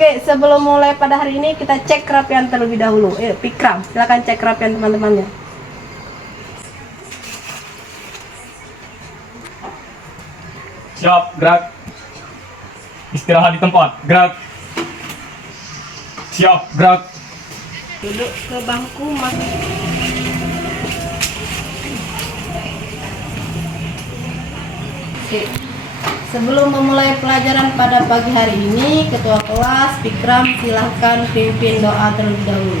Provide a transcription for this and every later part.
Oke, sebelum mulai pada hari ini kita cek kerapian terlebih dahulu. Pikram, silakan cek kerapian teman-temannya. Siap, gerak. Istirahat di tempat, gerak. Siap, gerak. Duduk ke bangku masuk. Oke. Sebelum memulai pelajaran pada pagi hari ini, Ketua Kelas Pikram silahkan pimpin doa terlebih dahulu.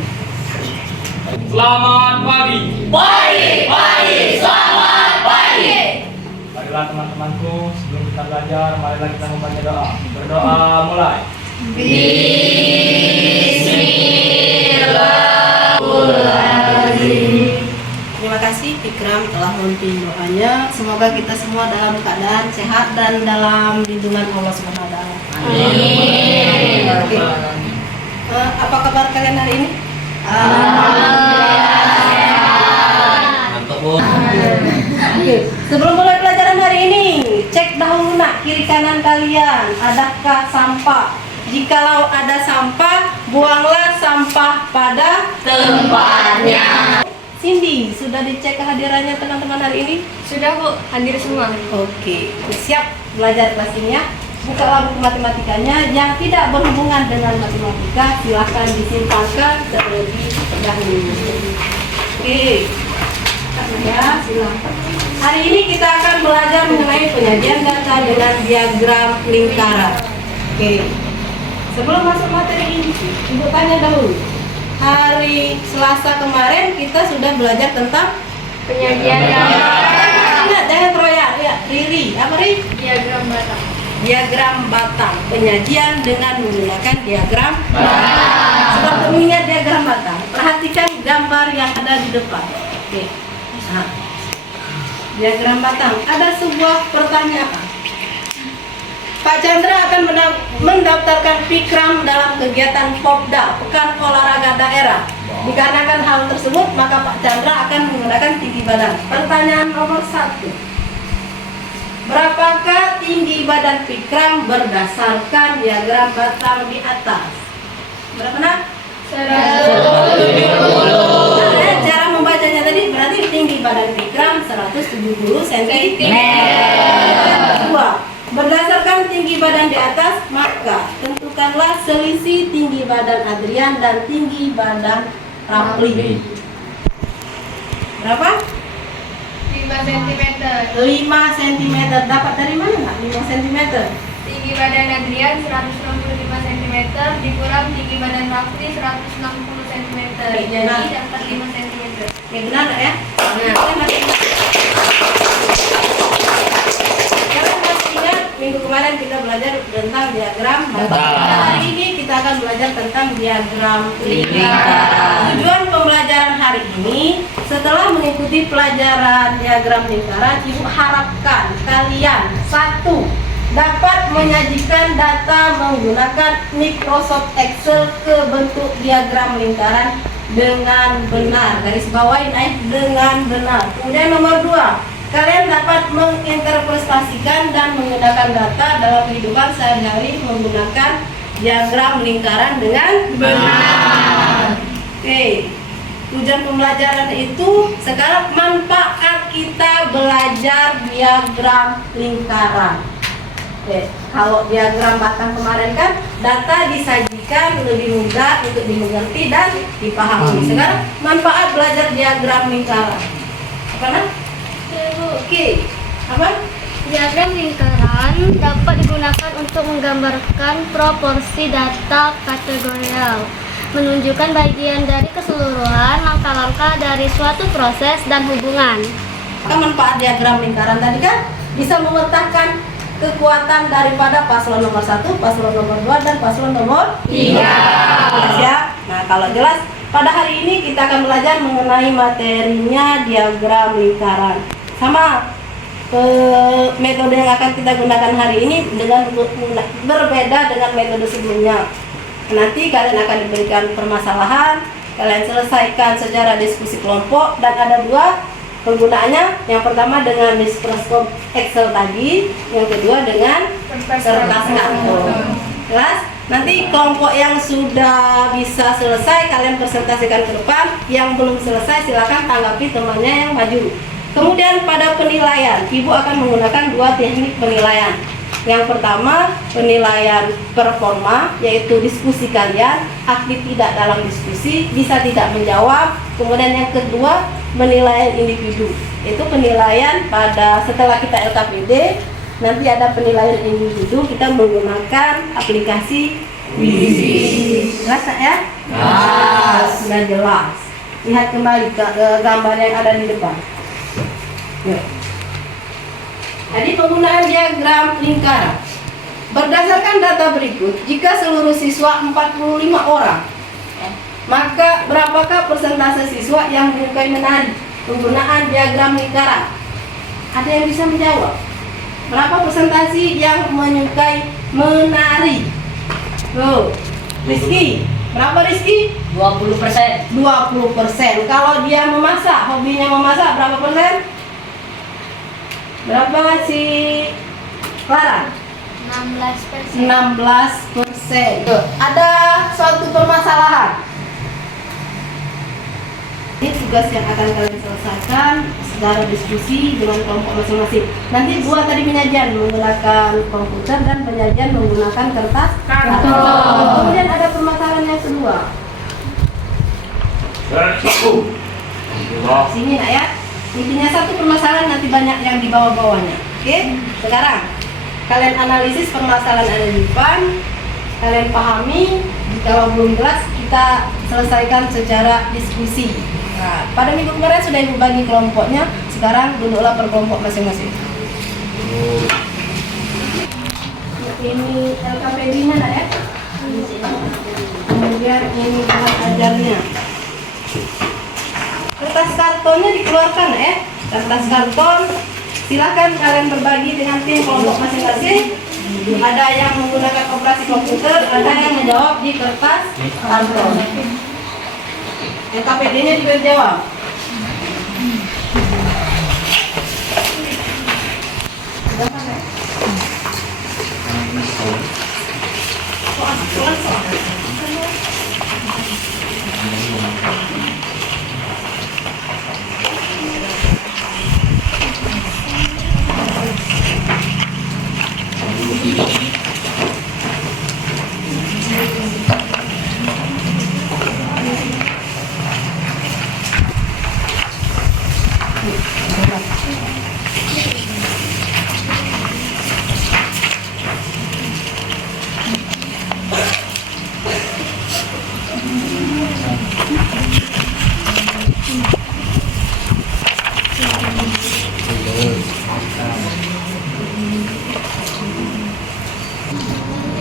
Selamat pagi. Selamat pagi. Marilah teman-temanku, sebelum kita belajar, marilah kita membaca doa. Berdoa mulai. Terima kasih Pikram telah memimpin doanya. Semoga kita semua dalam keadaan sehat dan dalam lindungan Allah Subhanahu wa taala. Amin. Oke. Apa kabar kalian hari ini? Oke. Sebelum mulai pelajaran hari ini, cek dahulu nak kiri kanan kalian, adakah sampah? Jikalau ada sampah, buanglah sampah pada Tempatnya. Cindy, sudah dicek kehadirannya teman-teman hari ini? Sudah Bu, hadir semua. Oke, siap belajar kelas ini ya. Bukalah buku matematikanya yang tidak berhubungan dengan matematika, silahkan disimpangkan terlebih dahulu. Oke, ya silahkan. Hari ini kita akan belajar mengenai penyajian data dengan diagram lingkaran. Oke, sebelum masuk materi ini, Ibu tanya dahulu. Hari Selasa kemarin kita sudah belajar tentang Penyajian data. Jangan royak ya, Riri. Apa Riri? Diagram batang. Diagram batang. Penyajian dengan menggunakan diagram batang. Sebab mengingat diagram batang, perhatikan gambar yang ada di depan. Oke. Nah, diagram batang. Ada sebuah pertanyaan. Pak Chandra akan mendaftarkan Pikram dalam kegiatan Popda, Pekan Olahraga Daerah. Dikarenakan hal tersebut, maka Pak Chandra akan menggunakan tinggi badan. Pertanyaan nomor 1. Berapakah tinggi badan Pikram berdasarkan diagram batang di atas? Berapa nak? 170. Cara membacanya tadi berarti tinggi badan Pikram 170 cm. 2. Berdasarkan tinggi badan di atas, maka tentukanlah selisih tinggi badan Adrian dan tinggi badan Rapli. Berapa? 5 cm. 5 cm. Dapat dari mana nak 5 cm? Tinggi badan Adrian 165 cm dikurang tinggi badan Rafli 160 cm. Jadi dapat 5 cm. Ya benar tak ya? Kalian masih ingat minggu kemarin kita belajar tentang diagram batang. Hari ini kita akan belajar tentang diagram lingkaran. Tujuan pembelajaran hari ini, setelah mengikuti pelajaran diagram lingkaran, Ibu harapkan kalian 1. Dapat menyajikan data menggunakan Microsoft Excel ke bentuk diagram lingkaran dengan benar. Garis bawahi dengan benar. Kemudian nomor 2, kalian dapat menginterpretasikan dan menggunakan data dalam kehidupan sehari-hari menggunakan diagram lingkaran dengan benar. Oke. Tujuan pembelajaran itu sekarang manfaat kita belajar diagram lingkaran. Oke, kalau diagram batang kemarin kan data disajikan lebih mudah untuk dimengerti dan dipahami. Sekarang manfaat belajar diagram lingkaran. Apa nak? Oke. Apa? Diagram lingkaran dapat digunakan untuk menggambarkan proporsi data kategorial, menunjukkan bagian dari keseluruhan langkah-langkah dari suatu proses dan hubungan. Manfaat diagram lingkaran tadi kan bisa memetakan kekuatan daripada paslon nomor 1, paslon nomor 2, dan paslon nomor 3. Jelas ya? Nah, kalau jelas, pada hari ini kita akan belajar mengenai materinya diagram lingkaran. Sama metode yang akan kita gunakan hari ini dengan berbeda dengan metode sebelumnya. Nanti kalian akan diberikan permasalahan, kalian selesaikan secara diskusi kelompok, dan ada 2 penggunaannya. Yang pertama dengan Microsoft Excel tadi, yang kedua dengan kertas karton. Jelas? Nanti kelompok yang sudah bisa selesai kalian presentasikan ke depan, yang belum selesai silakan tanggapi temannya yang maju. Kemudian pada penilaian, Ibu akan menggunakan 2 teknik penilaian. Yang pertama, penilaian performa, yaitu diskusi kalian, aktif tidak dalam diskusi, bisa tidak menjawab. Kemudian yang kedua, penilaian individu. Itu penilaian pada setelah kita LKPD, nanti ada penilaian individu, kita menggunakan aplikasi Wisi. Jelas ya? Sudah jelas. Lihat kembali ke gambar yang ada di depan. Yuk. Jadi penggunaan diagram lingkaran. Berdasarkan data berikut, jika seluruh siswa 45 orang, maka berapakah persentase siswa yang menyukai menari? Penggunaan diagram lingkaran. Ada yang bisa menjawab? Berapa persentase yang menyukai menari? Tuh, Rizky. Berapa Rizky? 20%. 20%. Kalau dia memasak, hobinya memasak, berapa persen? Berapa si Clara? 16%. 16%. Ada suatu permasalahan. Ini tugas yang akan kalian selesaikan secara diskusi dengan kelompok masing-masing. Nanti buat tadi penyajian menggunakan komputer dan penyajian menggunakan kertas karton. Kemudian ada permasalahan yang kedua. Sini nak ya. Intinya satu permasalahan, nanti banyak yang di bawah-bawahnya. Oke? Sekarang kalian analisis permasalahan yang ada di depan, kalian pahami. Kalau belum jelas, kita selesaikan secara diskusi. Nah, pada minggu kemarin sudah Ibu bagi kelompoknya. Sekarang duduklah per kelompok masing-masing. Ini LKPD-nya nak ya. Kemudian ini alat ajarnya. Kertas kartonnya dikeluarkan ya. Kertas karton silakan kalian berbagi dengan tim kelompok masing-masing. Ada yang menggunakan operasi komputer, ada yang menjawab di kertas karton. LKPD-nya juga jawab.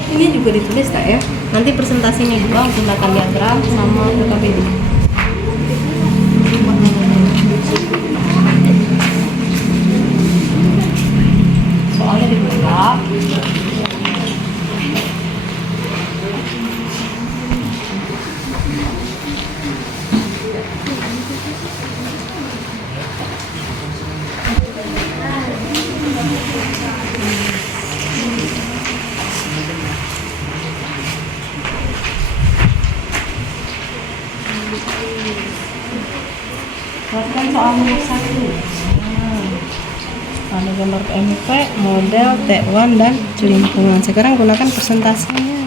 Ini juga ditulis tak ya? Nanti presentasinya juga menggunakan diagram sama LKPD. Soalnya dibuka. Lakukan soal nomor 1. Ada gambar PMP, model, T1 dan lingkungan. Sekarang gunakan presentasinya.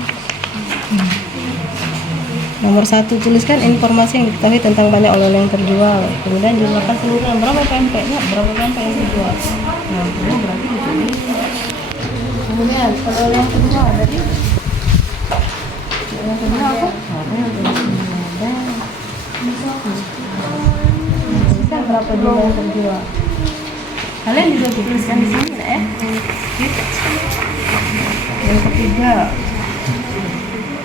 Nomor 1 tuliskan informasi yang diketahui tentang banyak oleh-oleh yang terjual. Kemudian jumlahkan seluruhnya. Berapa PMP-nya? Berapa PMP yang dijual? 60 berarti ditulis. Kemudian oleh-oleh yang terjual berarti yang kedua apa? Berapa jumlah yang terjual? Kalian juga tuliskan di sini ya. Yang ketiga,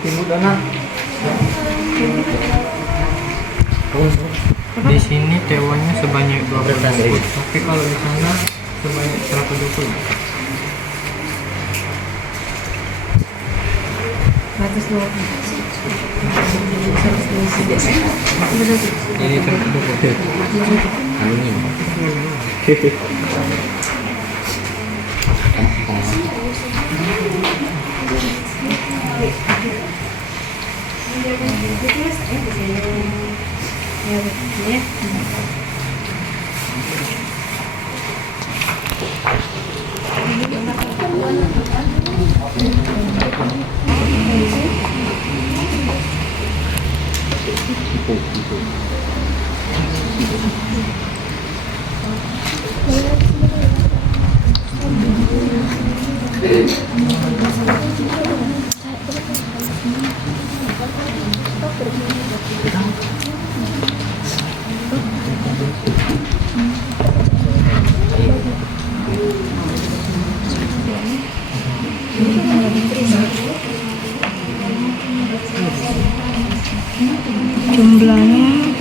Ibu Dana. Di sini T1-nya sebanyak 20, tapi kalau di sana sebanyak 120. 120. Ini 120. ya. Jumlahnya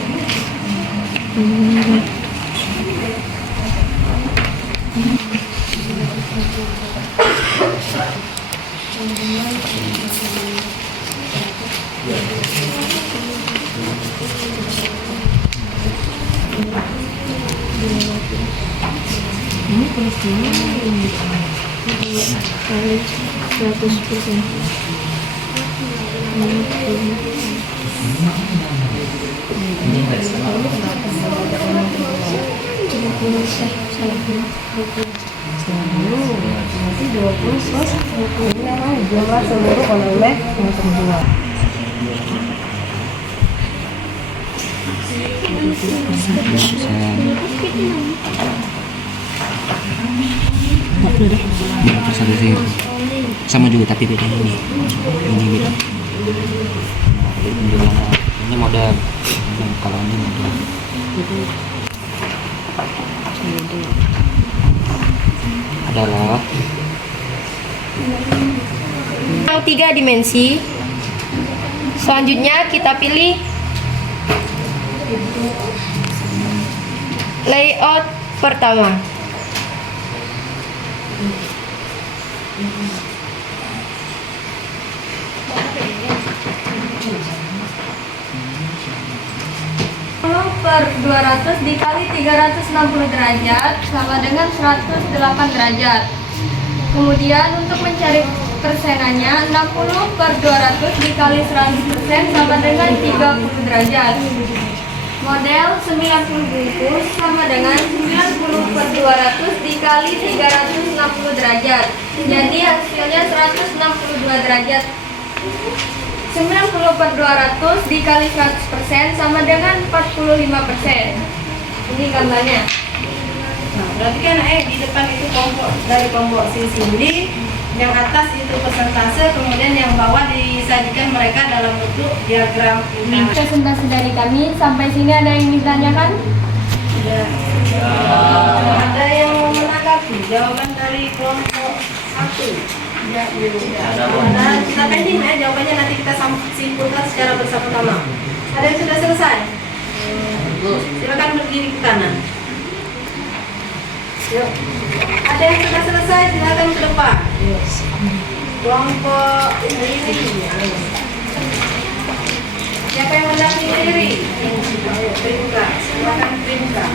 kali 100%. Nanti 20 plus 20 ini namanya jumlah seluruh oleh-oleh yang terjual. Terus ada sih sama juga tapi beda ini beda. Ini model kalau ini model adalah yang 3 dimensi. Selanjutnya kita pilih layout pertama. Per 200 dikali 360 derajat sama dengan 108 derajat. Kemudian untuk mencari persenannya 60 per 200 dikali 100% sama dengan 30 derajat. Model 90 bungkus sama dengan 90 per 200 dikali 360 derajat. Jadi hasilnya 162 derajat. 90 per 200 dikali 100% sama dengan 45%. Ini gambarnya. Nah, berarti kan di depan itu kelompok dari kelompok si Cindy, yang atas itu persentase, kemudian yang bawah disajikan mereka dalam bentuk diagram ini. Presentasi dari kami sampai sini ada yang ditanyakan? Ada yang mau menanggapi jawaban dari kelompok 1? Ya, ada. Kita pending ya jawabannya, nanti kita simpulkan secara bersama-sama. Ada yang sudah selesai? Silakan berdiri ke kanan. Yuk. Ada yang sudah selesai, silakan ke depan. Kelompok ini. Siapa yang mendampingi diri? Ayo, Prinka. Silakan Prinka.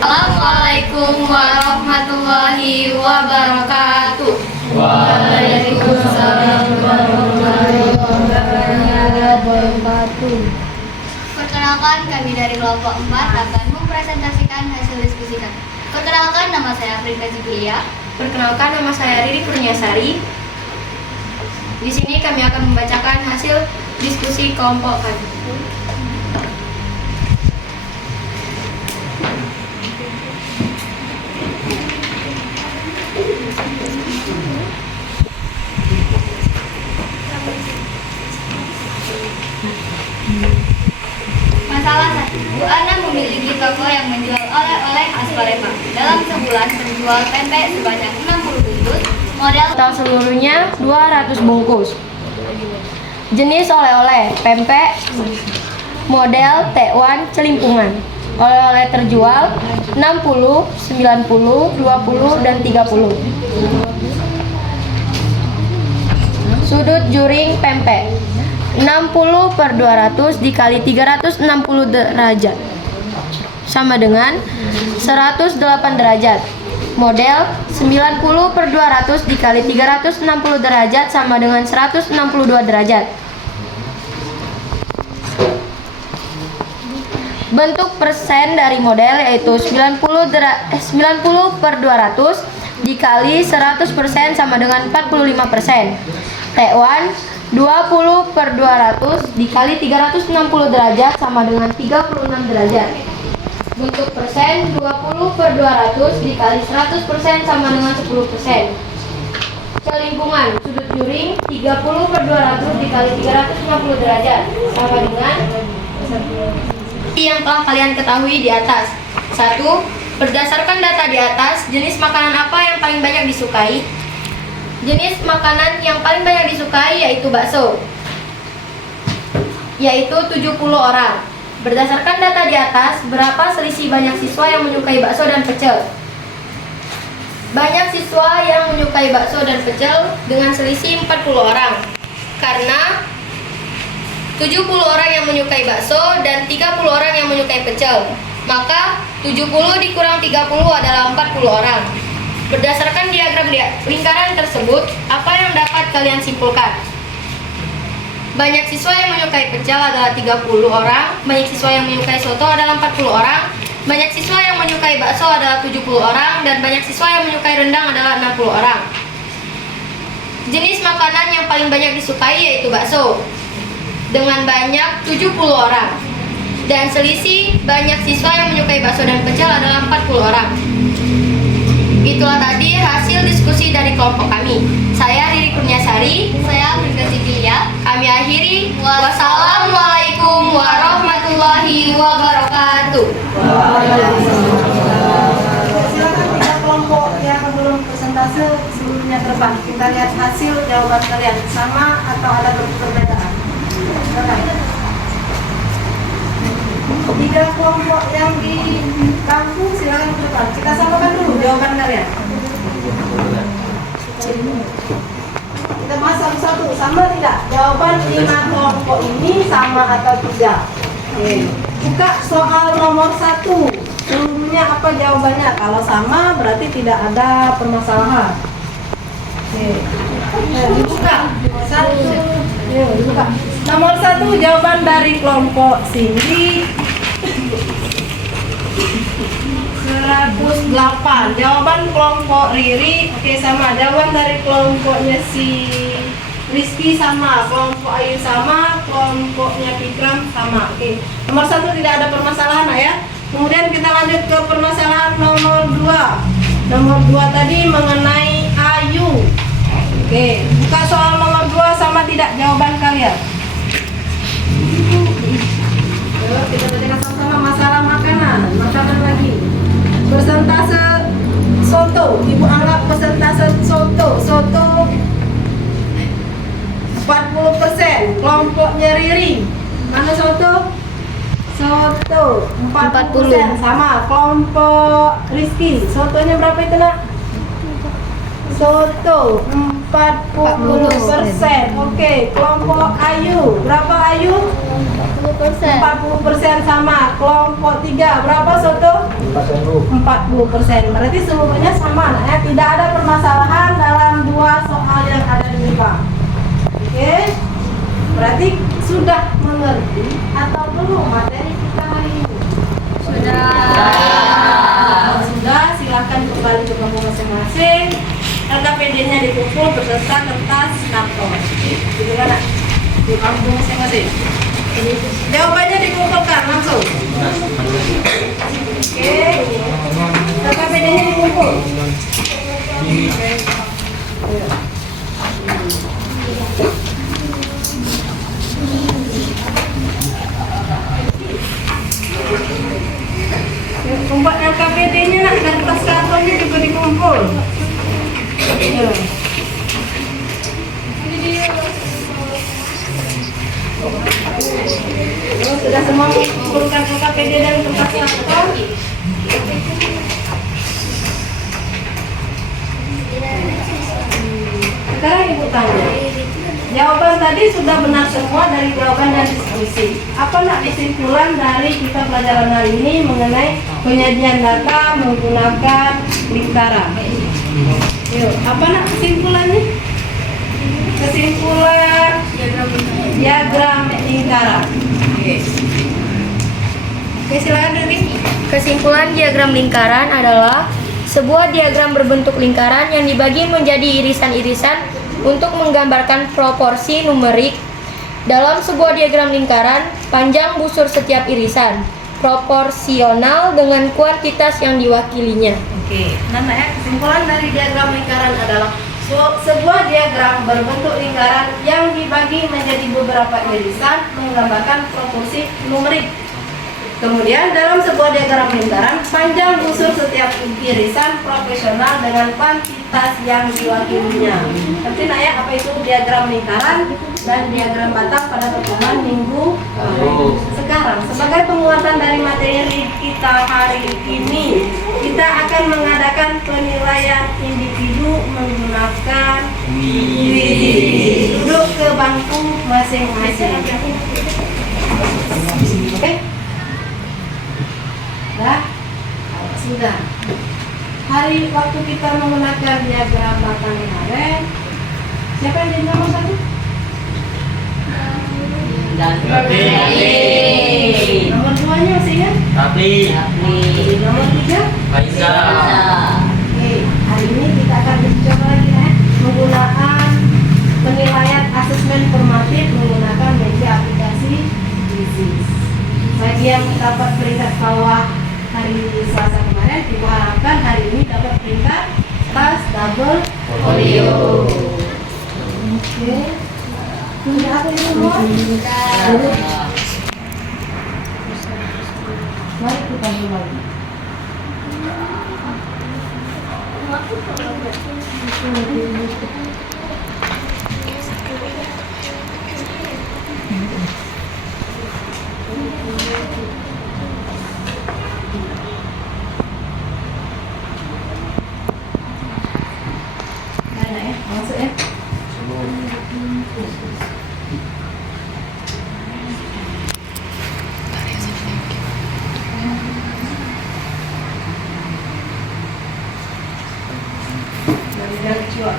Assalamualaikum warahmatullahi wabarakatuh. Waalaikumsalam warahmatullahi wabarakatuh. Perkenalkan, kami dari kelompok 4 akan mempresentasikan hasil diskusi kami. Perkenalkan, nama saya Prinka Ziklia. Perkenalkan, nama saya Riri Kurniasari. Di sini kami akan membacakan hasil diskusi kelompok kami. Masalah 1. Bu Ana memiliki toko yang menjual oleh-oleh khas Palembang. Dalam sebulan terjual pempek sebanyak 60 bungkus. Model Total seluruhnya 200 bungkus. Jenis oleh-oleh pempek model T1 celimpungan. Oleh-oleh terjual 60, 90, 20, dan 30. Sudut juring pempek 60 per 200 dikali 360 derajat sama dengan 108 derajat. Model 90 per 200 dikali 360 derajat sama dengan 162 derajat. Bentuk persen dari model yaitu 90/200 dikali 100% sama dengan 45%. T1 20/200 dikali 360 derajat sama dengan 36 derajat. Bentuk persen 20/200 dikali 100% sama dengan 10%. Selingkungan sudut miring 30/200 dikali 360 derajat sama dengan yang telah kalian ketahui di atas. 1. Berdasarkan data di atas, jenis makanan apa yang paling banyak disukai? Jenis makanan yang paling banyak disukai yaitu bakso, yaitu 70 orang. Berdasarkan data di atas, berapa selisih banyak siswa yang menyukai bakso dan pecel? Banyak siswa yang menyukai bakso dan pecel dengan selisih 40 orang. Karena 70 orang yang menyukai bakso dan 30 orang yang menyukai pecel, maka 70 dikurang 30 adalah 40 orang. Berdasarkan diagram lingkaran tersebut, apa yang dapat kalian simpulkan? Banyak siswa yang menyukai pecel adalah 30 orang, banyak siswa yang menyukai soto adalah 40 orang, banyak siswa yang menyukai bakso adalah 70 orang, dan banyak siswa yang menyukai rendang adalah 60 orang. Jenis makanan yang paling banyak disukai yaitu bakso dengan banyak 70 orang, dan selisih banyak siswa yang menyukai bakso dan pecel adalah 40 orang. Itulah tadi hasil diskusi dari kelompok kami. Saya Riri Kurniasari. Saya Afrika Zikilia. Kami akhiri. Wassalamualaikum warahmatullahi wabarakatuh. Silakan 3 kelompok yang belum presentase sebelumnya terbang. Kita lihat hasil jawaban kalian sama atau ada perbedaan. Silakan. 3 kelompok yang di kampung silakan ke depan. Kita samakan dulu jawaban kalian. Kita bahas satu-satu, sama tidak? Jawaban 5 kelompok ini sama atau tidak? Oke. Buka soal nomor 1. Sebelumnya apa jawabannya? Kalau sama berarti tidak ada permasalahan. Oke. Dibuka. 1. Ya, dibuka. Nomor 1 jawaban dari kelompok Cindy 108. Jawaban kelompok Riri oke sama. Jawaban dari kelompoknya si Rizky sama, kelompok Ayu sama, kelompoknya Fikram sama. Oke. Nomor 1 tidak ada permasalahan ya. Kemudian kita lanjut ke permasalahan nomor 2. Nomor 2 tadi mengenai Ayu. Oke, buka soal nomor 2 sama tidak jawaban kalian. Yuk, kita bacakan sama-sama masalah makanan. Makanan lagi. Persentase soto. Ibu anggap persentase soto. Soto 40%. Kelompoknya Riri. Mana soto? Soto 40%. Sama. Kelompok Rizky. Sotonya berapa itu nak? Soto 40%. Oke, kelompok Ayu. Berapa Ayu? 40% sama. Kelompok 3 berapa soto? 40%. Berarti seluruhnya sama nah, ya. Tidak ada permasalahan dalam 2 soal yang ada di depan. Oke. Berarti sudah mengerti atau belum materi kita hari ini? Sudah, silakan kembali ke kampung masing-masing. LKPD-nya dikumpul beserta kertas karton. Gitu kan? Di kampung masing-masing. Jawabannya dikumpulkan langsung. Oke. LKPD-nya dikumpul. Kumpul LKPD-nya nak, kertas kartonnya juga dikumpul. Sudah semua mengumpulkan LKPD dan kertas karton. Sekarang ibu tanya, jawaban tadi sudah benar semua dari jawaban dan diskusi. Apa nak kesimpulan dari kita pelajaran hari ini mengenai penyajian data menggunakan lingkaran? Yuk, apa nak kesimpulannya? Kesimpulan diagram lingkaran. Oke. Oke, silakan Dewi. Kesimpulan diagram lingkaran adalah sebuah diagram berbentuk lingkaran yang dibagi menjadi irisan-irisan untuk menggambarkan proporsi numerik. Dalam sebuah diagram lingkaran, panjang busur setiap irisan proporsional dengan kuantitas yang diwakilinya. Oke, Nana ya, kesimpulan dari diagram lingkaran adalah sebuah diagram berbentuk lingkaran yang dibagi menjadi beberapa irisan menggambarkan proporsi numerik. Kemudian dalam sebuah diagram lingkaran, panjang busur setiap irisan proporsional dengan kuantitas yang diwakilinya. Nanti Naya, apa itu diagram lingkaran dan diagram batang pada pertemuan minggu sekarang. Sebagai penguatan dari materi kita hari ini, kita akan mengadakan penilaian individu menggunakan duduk ke bangku masing-masing. Oke? Sudah. Hari waktu kita menggunakan diagram batang kemarin, siapa yang jadi nomor 1? Nomor 2-nya masih ya? Nomor 3? Oke, hari ini kita akan mencoba lagi ya, menggunakan penilaian asesmen formatif menggunakan media aplikasi Quizzes. Bagi yang dapat peringkat bawah hari Selasa kemarin, kita harapkan hari ini dapat peringkat tas double folio. Oke. Sudah apa ini semua? Mari kita mulai. Masuk ya. Dari cuak.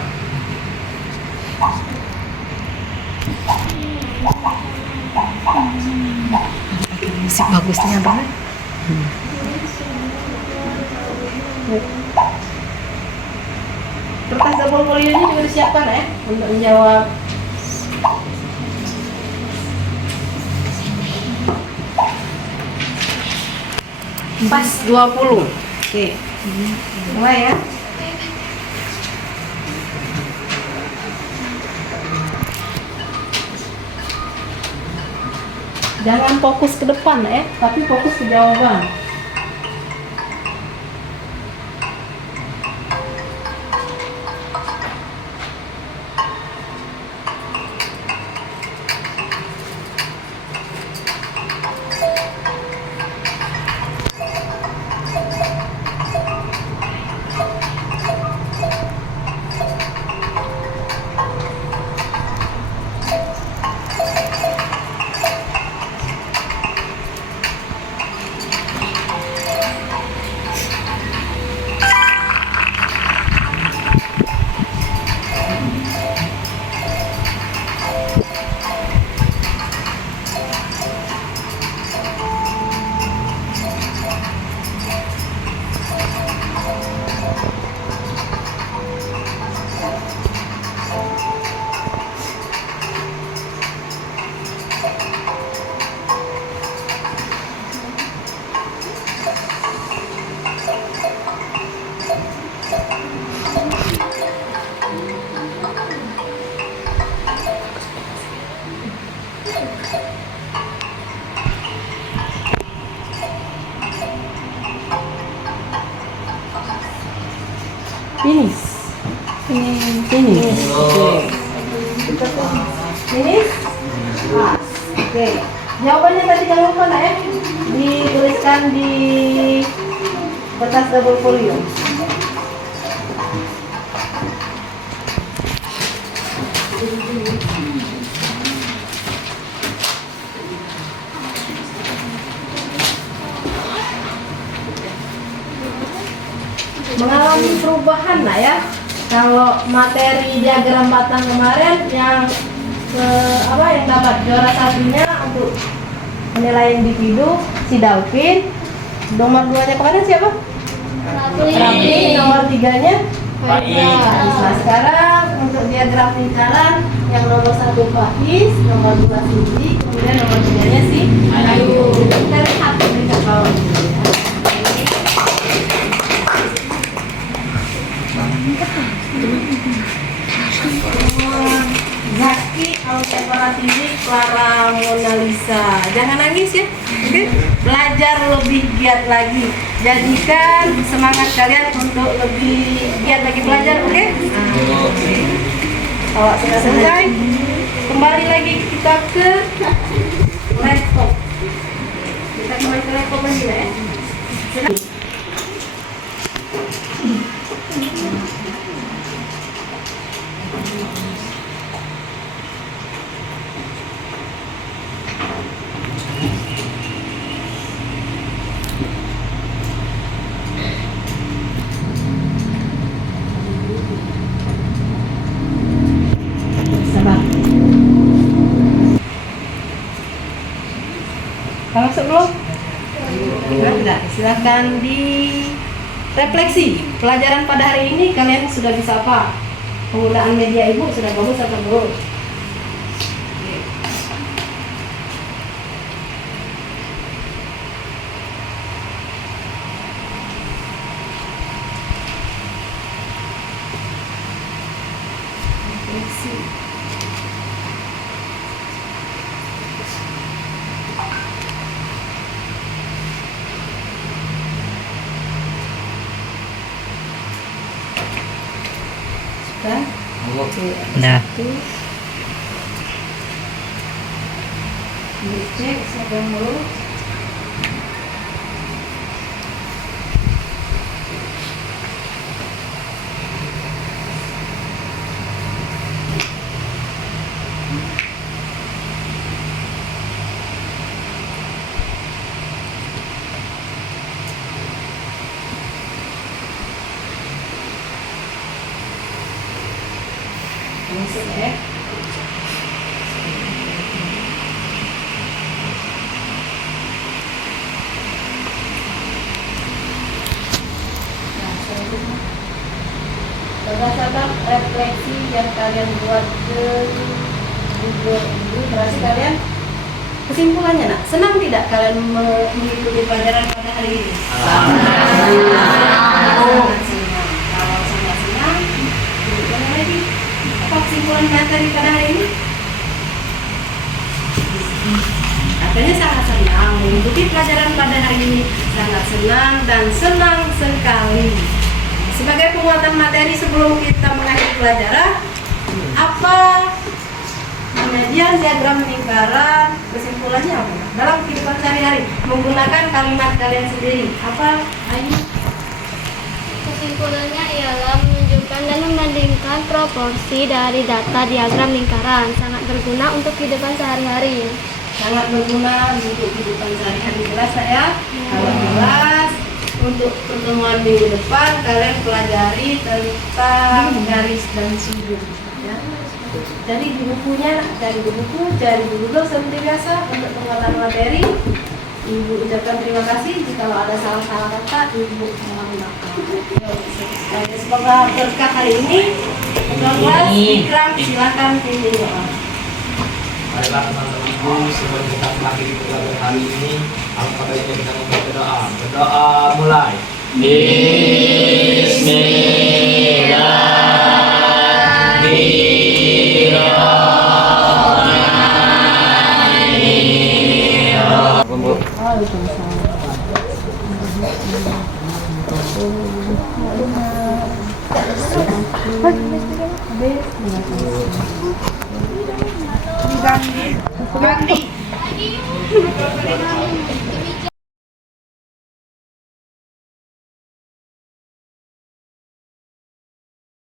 Musik bagusnya banget. Kertas double folio ini juga disiapkan ya untuk menjawab pas 20. Oke. Mulai ya. Jangan fokus ke depan ya, tapi fokus ke jawaban. Finish. Finish. Oke. Finish. Pas. Oke. Jawabannya tadi jangan lupa nak ya, dituliskan di kertas double folio. Mengalami perubahan lah ya. Kalau materi diagram batang kemarin yang yang dapat juara satunya untuk Penilaian individu si Daupin. Nomor 2-nya kemarin siapa? Rafli. Nomor 3-nya Nah, sekarang untuk diagram lingkaran yang nomor 1 Faiz, nomor 2 Sindi, kemudian nomor 3-nya si Ayu. Kita lihat peringkat bawah dulu ya. Zaki, Algebra Tidik, Clara, Mona Lisa. Jangan nangis ya, oke? Belajar lebih giat lagi. Jadikan semangat kalian untuk lebih giat lagi belajar, oke? Kalau sudah selesai, kembali lagi kita ke laptop. Kita kembali ke laptop lagi ya. Kalau sebelum enggak, silakan di refleksi pelajaran pada hari ini. Kalian sudah bisa apa? Penggunaan media ibu sudah bagus atau belum? Refleksi. Nah, Dicek siapa yang mau. Masuk ya. Berdasarkan refleksi yang kalian buat ke Google ini, berarti kalian kesimpulannya nak, senang tidak kalian mengikuti pelajaran pada hari ini? Sangat senang. Kalau sangat senang, kemudian lagi apa kesimpulan materi pada hari ini? Katanya sangat senang mengikuti pelajaran pada hari ini, sangat senang dan senang sekali. Sebagai penguatan materi sebelum kita mengakhiri pelajaran, apa penyajian diagram lingkaran, kesimpulannya apa? Dalam kehidupan sehari-hari menggunakan kalimat kalian sendiri. Apa, Ayu? Kesimpulannya ialah menunjukkan dan membandingkan proporsi dari data diagram lingkaran. Sangat berguna untuk kehidupan sehari-hari. Sangat berguna untuk kehidupan sehari-hari. Jelas ya? Kalau jelas, untuk pertemuan minggu depan kalian pelajari tentang garis dan sudut ya. Jadi di bukunya, cari di buku, cari di Google seperti biasa. Untuk penguatan materi, Ibu ucapkan terima kasih. Jika ada salah-salah kata, Ibu mohon maaf. Semoga berkah hari ini. Kelas Ikram, silakan pimpin doa. Marilah teman-temanku, sebelum kita mengakhiri pelajaran hari ini, alangkah baiknya kita membaca doa. Berdoa mulai. Bismillahirrahmanirrahim.